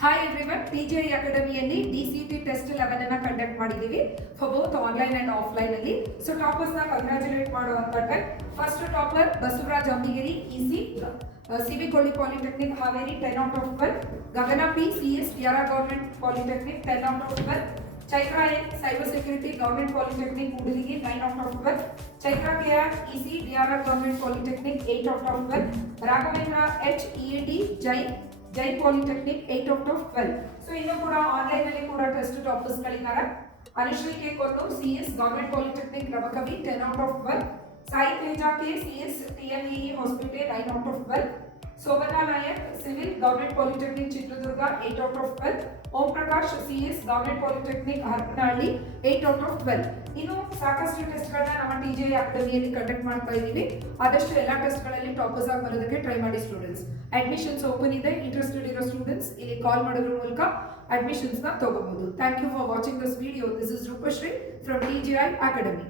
Hi everyone, ಟಿಜಿಐ ಅಕಾಡೆಮಿಯಲ್ಲಿ DCT test 11 ಅನ್ನ conduct ಮಾಡಿದೀವಿ for both online and offline ಅಲ್ಲಿ. ಸೊ ಟಾಪರ್ಸ್ ನ ಕಂಗ್ರಾಚುಲೇಟ್ ಮಾಡುವಂತ time. First topper Basavaraj Ambigiri EC CV Kolli polytechnic Haveri 10 out of 12. Gagana P CS TR government polytechnic 10 out of 12. Chaitra N cyber security government polytechnic Kudligi 9 out of 12. Chaitra KR EC DR government polytechnic 8 out of 12. Raghavendra H EAT Jai polytechnic 8 out of 12. So ಇನ್ನು ಕೂಡ online ಅಲ್ಲಿ ಕೂಡ test toppers ಗಳಿದ್ದಾರೆ. Anushree K Kollur CS government polytechnic Rabkavi 10 out of 12. Sai Teja K CS TMEE hospital 9 out of 12. Somana Nayak civil government polytechnic Chitradurga 8 out of 12. Om Prakash CS government polytechnic Harapanahalli 8 out of 12. ಇನ್ನು ಸಾಕಷ್ಟು test ಗಳನ್ನ ನಮ್ಮ ಟಿಜಿಐ ಅಕಾಡೆಮಿಯಲ್ಲಿ ಕಂಡಕ್ಟ್ ಮಾಡ್ತಾ ಇದ್ದೀವಿ. ಆದಷ್ಟು ಎಲ್ಲ ಟೆಸ್ಟ್ ಗಳಲ್ಲಿ ಟಾಪರ್ಸ್ ಆಗಿ ಬರೋದಕ್ಕೆ ಟ್ರೈ ಮಾಡಿ ಸ್ಟೂಡೆಂಟ್ಸ್. ಅಡ್ಮಿಷನ್ಸ್ ಓಪನ್ ಇದೆ. ಇಂಟ್ರೆಸ್ಟೆಡ್ ಇರೋ ಸ್ಟೂಡೆಂಟ್ಸ್ ಇಲ್ಲಿ ಕಾಲ್ ಮಾಡೋದ್ರ ಮೂಲಕ ಅಡ್ಮಿಷನ್ಸ್ ನ ತಗೋಬಹುದು. Thank you for watching this video. This is Rupashree from TGI academy.